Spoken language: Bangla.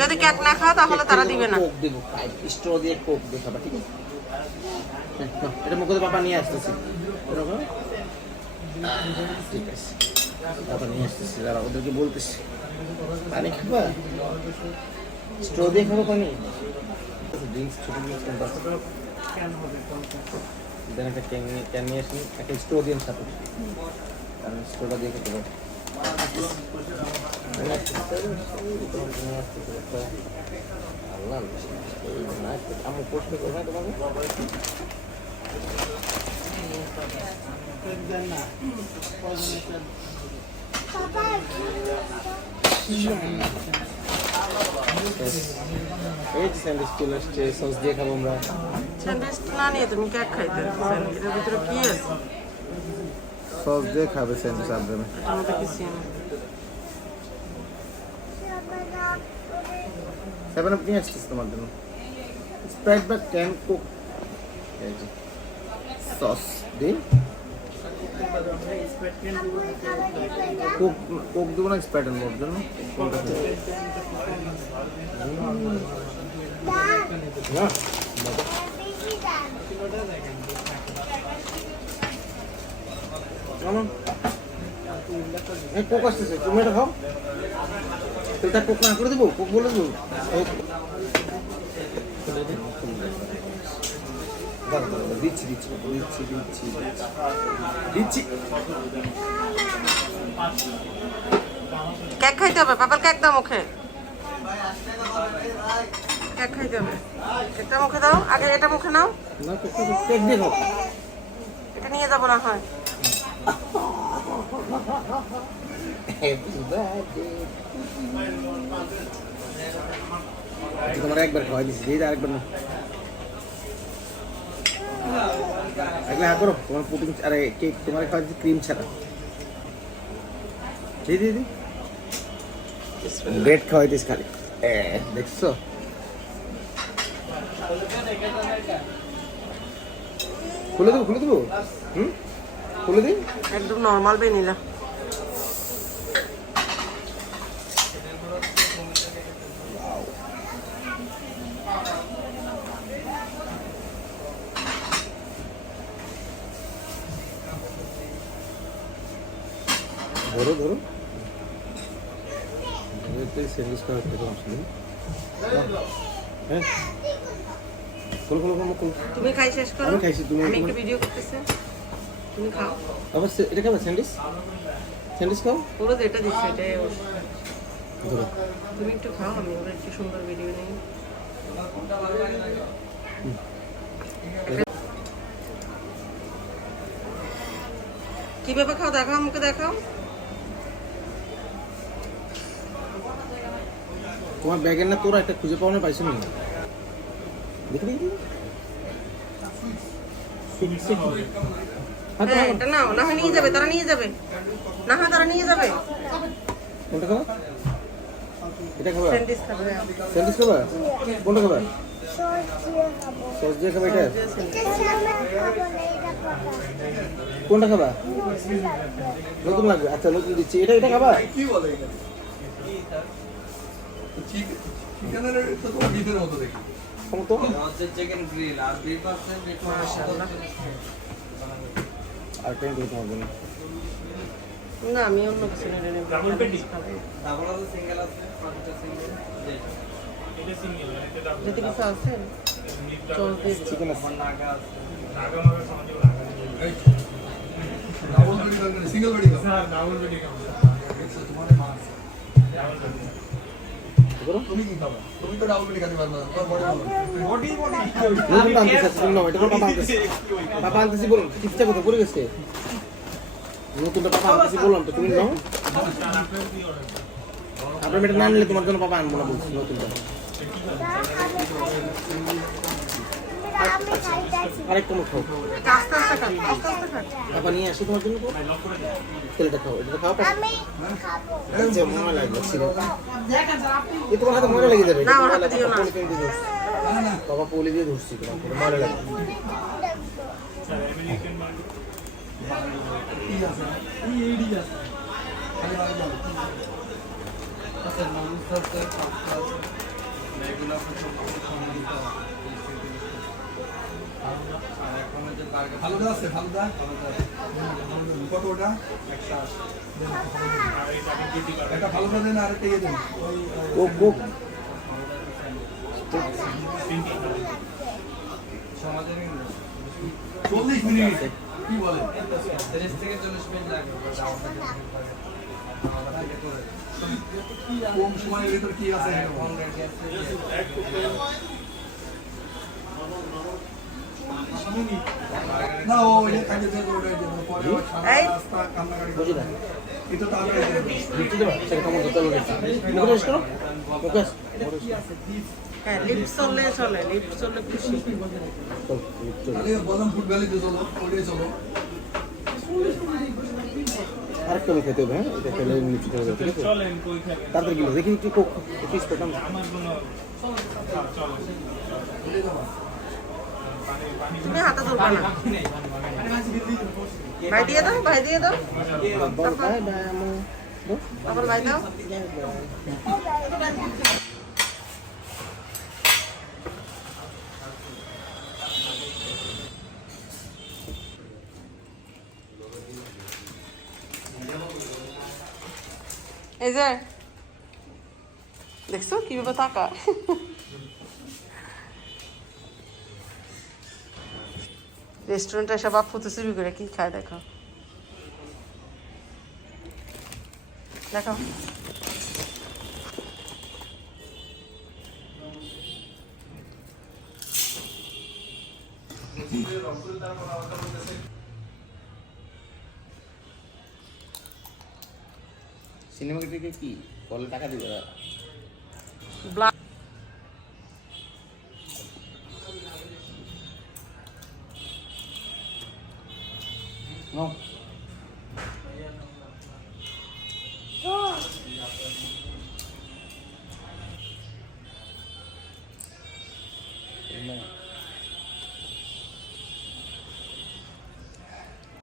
যদি কেক না খাও তাহলে তারা দিবে না। কোক দেবো, স্ট্র দিয়ে কোক দিয়ে খাবা, ঠিক আছে? এটা মুখে পাপা নিয়ে আসতেছি, ঠিক আছে? পাপা নিয়ে আসতেছি, দাঁড়া ওদেরকে বলতেছি। পানি খাবা? স্ট্র দিয়ে খাবো পানি? ড্রিঙ্কস, ছোটো ড্রিঙ্কস দেন, একটা ক্যান নিয়ে আসি, একটা স্ট্র দিয়ে সাথে, কারণ স্ট্রটা দিয়ে খেতে পারো। আমার প্রশ্ন করবে তোমাকে স্যান্ডউইচ চলে আসছে, সস দিয়ে খাবো আমরা। স্যান্ডউইচ না নিয়ে তুমি কেক খাইতে, এটার ভিতরে কি আছে? সস দিয়ে খাবে স্যান্ডউইচ আনবে। এটার মধ্যে কিছু না। 7 আপ নিয়ে আসছিস তোমার জন্য, স্প্রাইট বা ক্যান কোক, সস দিন। কোক কোক দেবো না স্প্রাইট আনবো ওর জন্য? কোনটা না কোক আসতেছে, তুমি এটা খাও। এটা কোক না করে দেবো, কোক বলে দেবো। দিচ্ছি দিচ্ছি দিচ্ছি দিচ্ছি দিচ্ছি। কেক খাইতে হবে, পাপার কেক দাও মুখে। কেক খাইতে হবে, কেকটা মুখে দাও। আগে এটা মুখে নাও। না কেক দিয়ে খাও। এটা নিয়ে যাবো না হয়। তোমার একবার খাওয়াই দিচ্ছি, দিয়ে আরেকবার না। একবার হ্যাঁ করো, তোমার পুডিং আরে কেক তোমার খাওয়া দিচ্ছি ক্রিম ছাড়া। দিদি ব্রেড খাওয়াই দিস খালি, দেখছো? খুলে দেবো, খুলে দেবো, খুলে দিন। একদম নর্মাল ভ্যানিলা। ধরো ধরো, স্যান্ডউইচ খাওয়ার থেকে আসলে হ্যাঁ, খোলো খোলো খোলো খোলো। তুমি খাই শেষ করো, আমি খাইছি, তুমি আমি একটু ভিডিও করতেছি, তুমি খাও। আবার এটা খাবে স্যান্ডউইচ? স্যান্ডউইচ খাও পুরো যেটা দিচ্ছি এটাই ধরো। তুমি একটু খাও, আমি ওর একটু সুন্দর ভিডিও নেই। কিভাবে খাও দেখাও, আমাকে দেখাও। তোমার ব্যাগের না তোরা একটা খুঁজে পাওয়া না পাইছো না? দেখি দেখি হ্যাঁ এটা নাও, না হয় নিয়ে যাবে, তারা নিয়ে যাবে, না হয় তারা নিয়ে যাবে। কোনটা খাবা? এটা খাবা? স্যান্ডউইচ খাবে। স্যান্ডউইচ খাবা? কোনটা খাবা? সস দিয়ে খাবা এটা? কোনটা খাবা? নতুন লাগবে, আচ্ছা নতুন দিচ্ছি। এটা এটা খাবা? কি বলে এটা? চিকেনের তো তোমার বিফের মতো দেখি। তো হচ্ছে চিকেন গ্রিল আর বিফ আছে, বিফ মাশাআল্লাহ। আর কেন দিতে হবে না? না আমি অন্য কিছু নেব। ডাবল পেটি খাবো। ডাবল আছে, সিঙ্গেল আছে, পাঁচটা সিঙ্গেল। এটা সিঙ্গেল, এটা ডাবল। যদি কিছু আছে চল দিই। চিকেন আছে, নাগা আছে। নাগা হবে সমাজে নাগা। ডাবল পেটি করে সিঙ্গেল পেটি খাও। স্যার ডাবল পেটি খাও। তোমার মাছ। ডাবল পেটি। তুমি কি খাবা? তুমি তো ডাবল পেটি খেতে পারবে না। তোমার বডি নতুন আনতেছি, তুমি নাও। এটা পাপা আনতেছি, পাপা আনতেছি বলুন। কিচ্ছা কথা পড়ে গেছে, নতুনটা পাপা আনতেছি বললাম তো, তুমি নাও। আপনার এটা না নিলে তোমার জন্য পাপা আনবো না বলছি, নতুনটা। আরেকটা মুখ খাও, আস্তে আস্তে খাও, আস্তে আস্তে খাও। পাপা নিয়ে আসি তোমার জন্য। ছেলেটা খাও, এটা খাও পাপা। যে মজা লাগবে ছিল, এই তোমার হাতে মজা লেগে যাবে। না আমার হাতে দিও না। বাবা পলি দিয়ে ধরছি, তোমার মজা লাগবে। আছে নুডলস আছে পাস্তা আছে এগুলো আপনার সম্মানিত আর এখন যে বার্গার ভালোটা আছে ভালোটা কত ওটা 180 একটা ভালোটা দেন আর একটা ইয়ে দেন কোক কোক সমাজের 40 মিনিট কি বলে 30 থেকে 40 মিনিট লাগে কম সময়ের ভিতর কি আছে না ও এটা কাজে দিয়ে ওটা পরে এই। রাস্তা কান্নাকাটি বুঝি না এটা তো আমরা দিতে দেবা সেটা কেমন দোকান রয়েছে মুকেশ করো মুকেশ হ্যাঁ লিপস চললে চলে লিপস চললে খুশি আরে বললাম ফুড ভ্যালিতে চলো ওইটাই চলো আরেকটা আমি খেতে হবে হ্যাঁ এটা খেলে নিশ্চিত হবে ঠিক আছে তাড়াতাড়ি গেলো দেখি একটু কোক পিস পেতাম তুমি হাতে ধরবা না ভাই দিয়ে দাও ভাই দিয়ে দাও বাই বাই আমু তখন ভাই দাও এই যে দেখছো কিভাবে থাকা রেস্টুরেন্টে এসে বাপ ফুটে চুরি করে কি খায় দেখো দেখো সিনেমা থেকে কি কল টাকা দিবে ব্লাড নো